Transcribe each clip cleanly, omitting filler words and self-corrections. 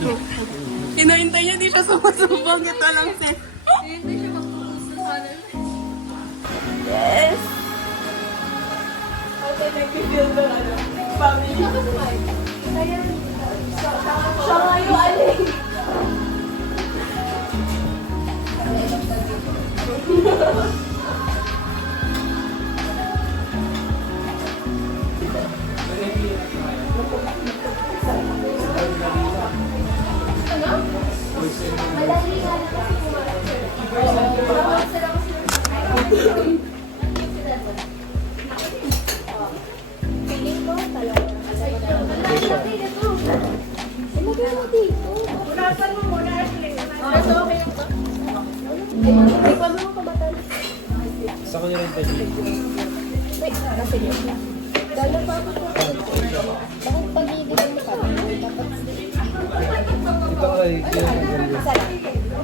Hinahintay niya, di siya sumasubang. Ito lang, sis. Hindi siya mag-focus sa channel. Yes! Ako nag-feel ng ano, family. Siya nga yung aling. Punasan mo muna, Ashley. Sa kanya rin tayo. Wait, kasi yun. Dala pa ako sa bakit pag-ibig mo pa? Dapat Ito ay isa lang.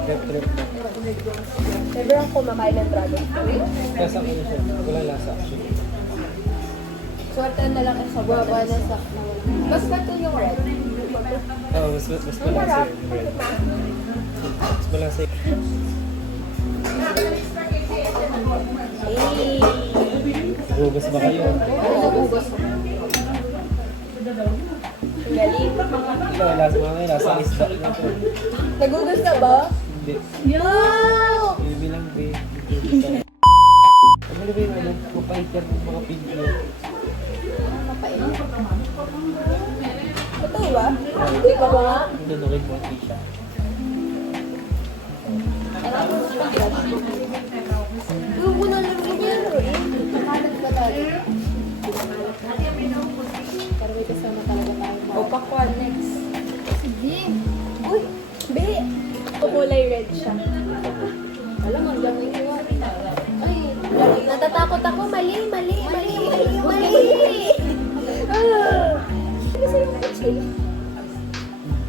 trip. Never ako kumakain ng dragon fruit. Lasa ko na siya. Walang lasa actually. Swerte na lang sa baba na sa... Mas bato yung red. Oo, mas malasa yung bread. Mas malasa yung... Hey! Hugas ba kayo? Ano nagugos ko? Galing. Ikaw, lasa mga ngayon. Lasa isda na ito. Nagugos ka ba? Hindi. Yo! Baby lang, babe. Ano ba yung ano? Mapahit yan ng mga pig yun. Mapait. Ito ba? Hindi pa ba nga? Nunukin mo ang siya. Yung muna lang yung yero eh. Makalat ba tayo? Pero may kasama talaga tayo. O, pakwan next. Sige. Uy, be. Kulay red siya. Alam mo, hanggang may iwan. Ay, natatakot ako. Mali. Ah. Sige sa'yo, Pachi.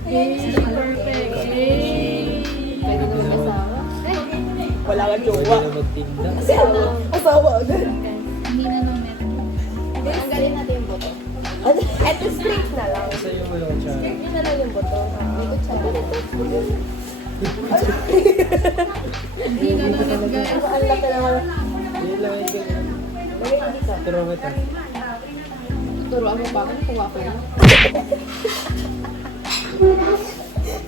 Perfect. Pwede naman kasama. Wala kang Pwede jowa. na magtinda. Kasi ano, Asawa agad. Hindi na numero. tanggalin natin yung buto. Eto straight na lang. Sa yung ano, siya. Straight nyo na lang yung buto. Ikot siya. Hindi na numero, guys. Ang laki naman. Yun lang yung ganyan. Lagay dito. Turo mo ito. Turuan mo pa ako kung ako na.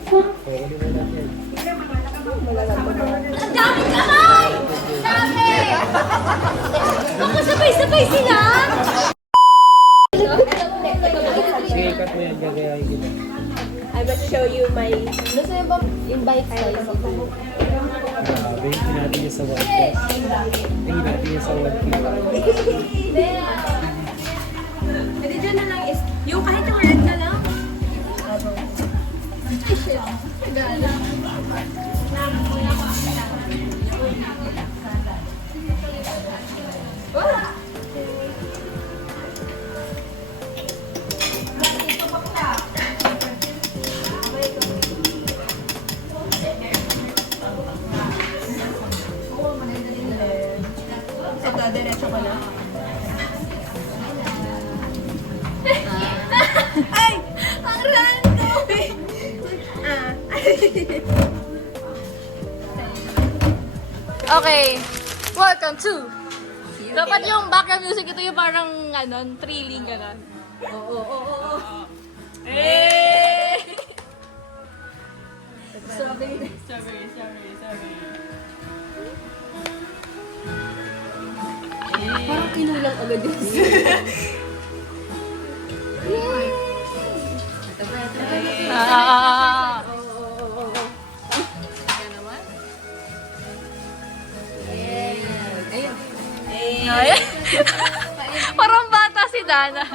Oo, ano na lang yan. Wala lang ito. Ang dami kamay! Dami! Baka sabay-sabay sila! Sige, cut mo yan. Gagayahin kita. I will show you my... Gusto niyo ba invite size? Grabe, hinati niya sa 1 hinati niya sa 1 Pwede dyan na lang is... Yung kahit yung red na lang. Ito, diretso ko na. Ay! Ang random! Okay. Welcome to... Dapat yung background music ito yung parang ano, thrilling gano'n. Oo. Eh! Strawberry. Parang kinulang agad yun. Ah! Ay. Parang bata si Dana.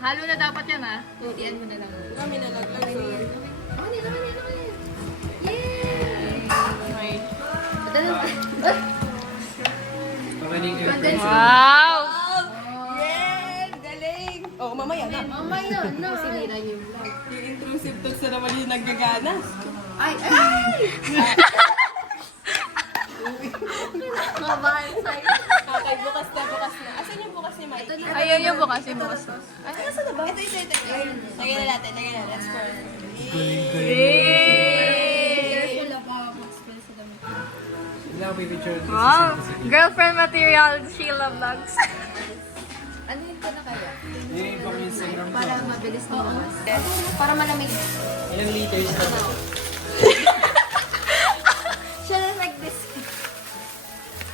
Halo na dapat yan ah. Tutian mo na lang. Kami nalaglag, sorry. Wow! Yes! Galing! Oh, mamaya na. Mamaya na. Sinira niyo yung vlog. Yung intrusive talks na naman yung naggaganas. Ay! Kabahan sa'yo. Okay, bukas na. Asan yung bukas ni Mikey? Ayun yung bukas, yung bukas. Ay, Ito. Lagyan na natin. Let's pour. Careful ako mag-spill sa damit. Wala ko picture. wow! Girlfriend material, Sheila Vlogs. Ano yun ko na kaya? Yung ibang Instagram ko. Para mabilis na bukas. Para malamig. Ilang liters na? Siya lang like this.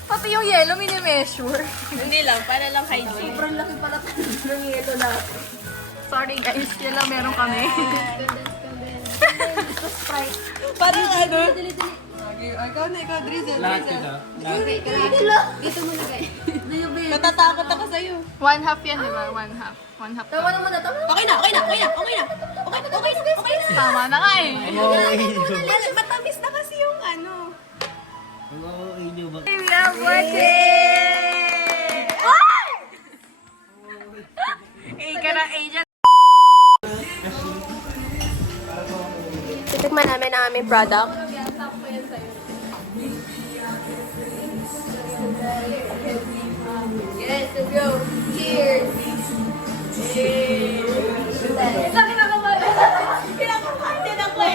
Pati yung yellow, mini-measure. Hindi lang, para lang hygiene. Sobrang laki pala ng ito na. Sorry guys, yan lang meron kami. Ito Sprite. Parang ano? Dili. Ikaw, Drizzle. Lahat ito. Dito mo lagay. Matatakot ako sa'yo. 1/2 yan, di ba? 1/2. 1/2. Tawa na muna, tawa na. Okay na. Tama na nga eh. Matamis na kasi yung ano. Oo, inyo ba? We love watching! Ay! Ika na, agent. Titikman namin ang aming product. Yes, let's go. Cheers. Kinakabahan din ako eh.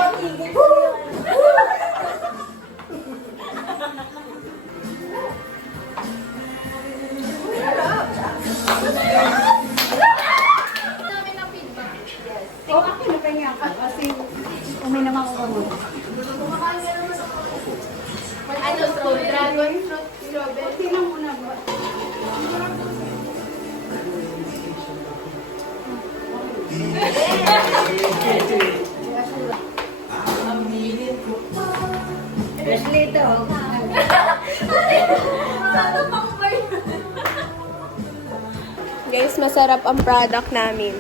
Namin ang feedback. Ano, fruit? Dragon fruit, strawberry. Guys, masarap ang product namin.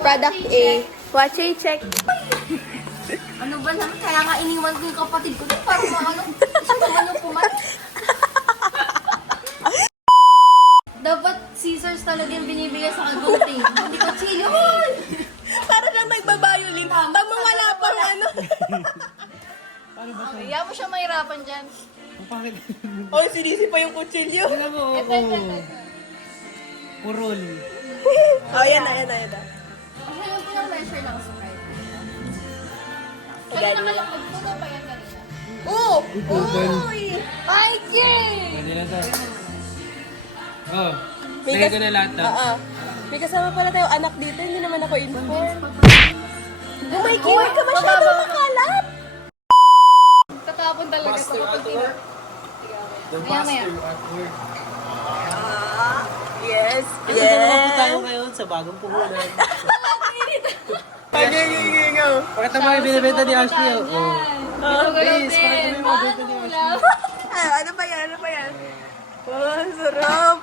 Product A. Watch A, check. Ano ba naman? Kaya nga iniwan ko yung kapatid ko doon para ano pumalit. Dapat scissors talaga yung binibigay sa kagunting. Hindi ko chili. Para lang nagbabayuling. Tamang wala pang ano. Kaya mo siya mahirapan dyan. Ang pangit. Oh, sinisi pa yung kutsilyo. Alam mo, oo. Purol. Oh, yan na. Kasi yung pinang-measure lang sa Sprite. Kaya Galing. nakalakad ko na pa yan kanina. Oh! Uy! Ay, King! Pwede na to. Oh, May lagay ko na lahat to. Oo. May kasama pala tayong anak dito. Hindi naman ako informed. Oh my God! Huwag ka masyadong makalat! Tatapon talaga sa kapag The Maya-maya. master at work. Yes! Ito na po tayo ngayon sa bagong puhunan. Pakita mo yung binibenta ni Ashley. Oh. Please, pakita mo yung binibenta ni Ashley. Ano ba yan? Oh, ang sarap!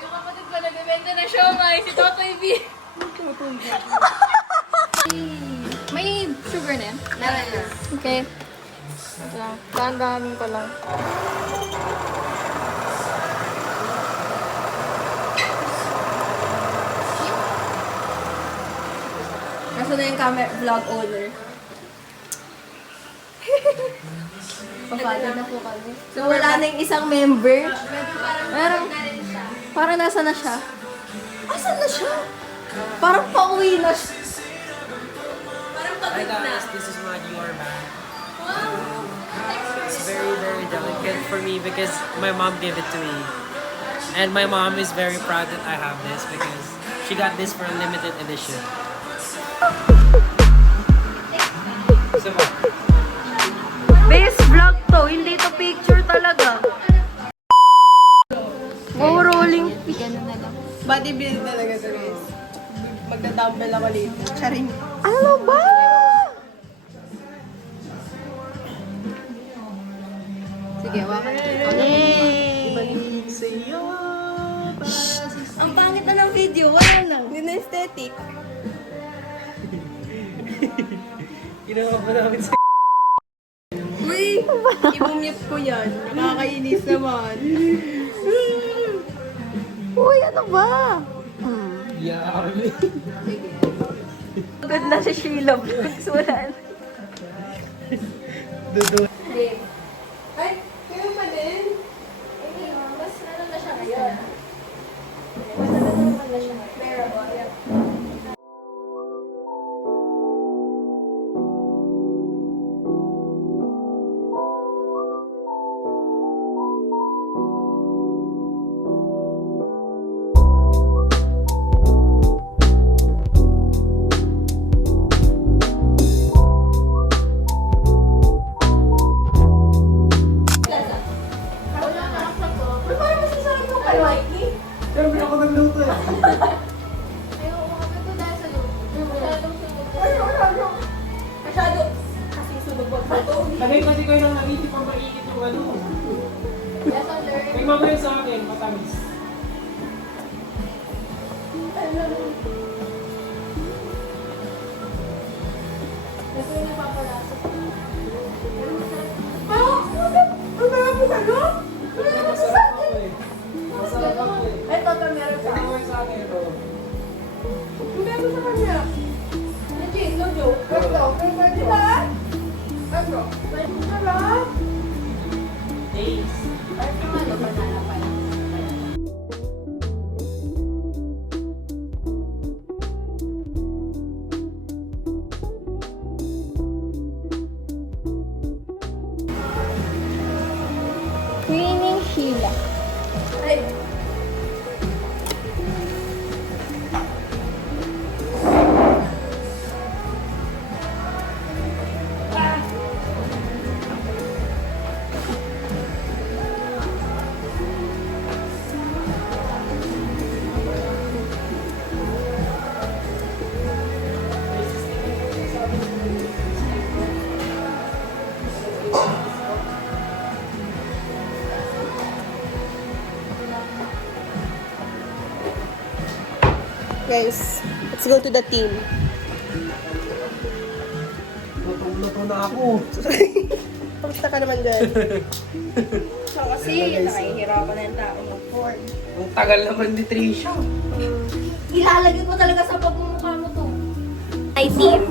Yung kapatid ko nagbibenta na siomay, si Totoy B. May sugar na yan? Meron na. Okay. Dahan-dahanin ko lang. Nasa na yung camera vlog owner. Papalo na po kami. So, wala na yung isang member. Parang nasa na siya? Asan na siya? Parang pauwi na siya. Hi guys, this is my Dior bag. It's very, very delicate for me because my mom gave it to me. And my mom is very proud that I have this because she got this for a limited edition. Base vlog to, hindi to picture talaga. Wow, rolling. Ganun na lang. Bodybuild talaga to guys. Magdadumbbell ako later. Charing. Ano ba? Sige, wakan ko. Ang pangit na ng video, wala lang. Hindi na aesthetic. Ginawa pa namin sa Uy, ibumute ko yan. Nakakainis naman. Uy, ano ba? yummy. Good na si Sheila Vlogs. Wala na. Dudu. Ay, kayo pa din? Mas ano na siya ngayon. na siya. Bearable, yeah. Siyempre ako nagluto eh. Masyado. Kasi sunog mo pa ito. Kasi kayo nang nag-isip pang mainit yung ano. May mamaya sa akin, matamis. Masarap ako eh. Masarap ako eh. Ito, ito, meron pa. Hindi ko sa akin ito. Meron sa kanya. Legit, no joke. Ito, di ba? Ito. Sarap. Taste. Cleaning Sheila. Ay. Guys, let's go to the team. Lutong-luto na ako. Kamusta ka naman dyan? Kasi nakihirapan na yung tao mag-form. Ang tagal naman ni Trisha. Ilalagay ko talaga sa pagmumukha mo to. My team.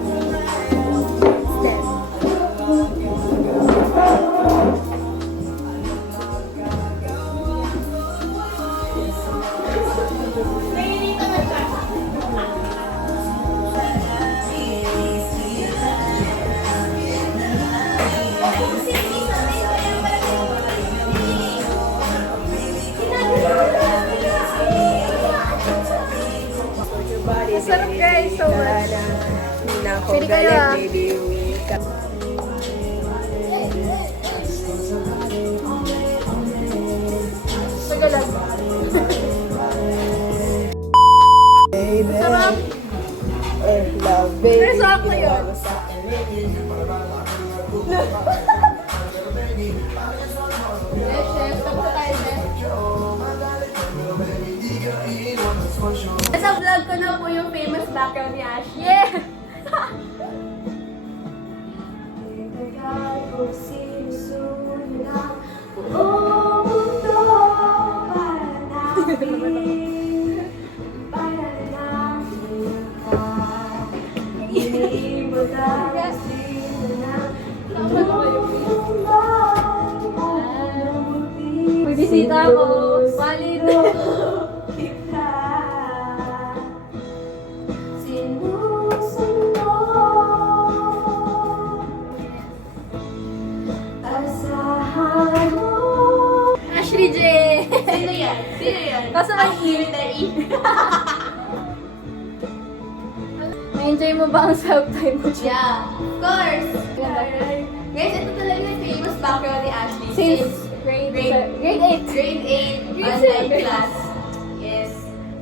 Sarap guys, so much. Pwede kayo ah. Tagalan. Sarap. Pero sakto yun. Chef, tapos tayo, chef. Sa vlog ko na po yung famous background ni Ash. Yeah! May bisita ako. Valid. Ashley J! Sino yan? Sino yan? Kaso lang Na-enjoy mo ba ang self-time mo? Yeah, of course. Guys, ito talaga yung famous background ni Ashley. Since grade 8. Grade 8 Grade online 7. class. Yes.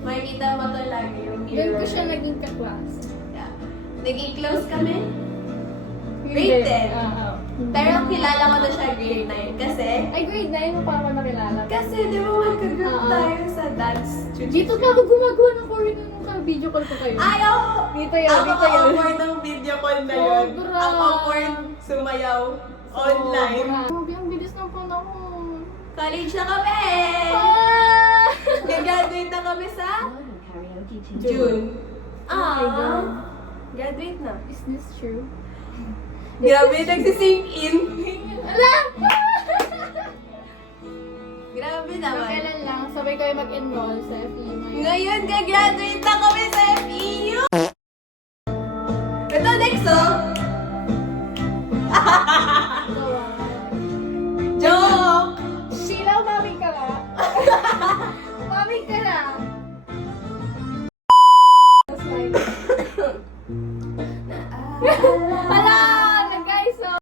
Makikita mo to lagi yung Doon mirror. ko siya naging kaklas. Yeah. Naging close kami. Grade 10. Pero kilala ko na siya grade 9. Kasi, Ay, grade 9 mo pa ako nakilala. kasi di ba magka-group Oo. tayo sa dance studio. Dito ka ako gumagawa ng choreo nung video call ko kayo. Ayaw! Dito yun, Ang dito yun. awkward ng video call na yun. Sobra. Ang awkward sumayaw online. Grabe, ang bilis ng panahon. College na kami! Ah! Graduate na kami sa June. Graduate na. Is this true? Grabe, nagsisink in. Ala! Grabe naman. Kailan lang, sabay kayo mag-enroll sa FEU ngayon. Ngayon, gagraduate na kami sa FEU! Ito, next, oh! Joke! Sheila, mami ka nga. Mami ka na.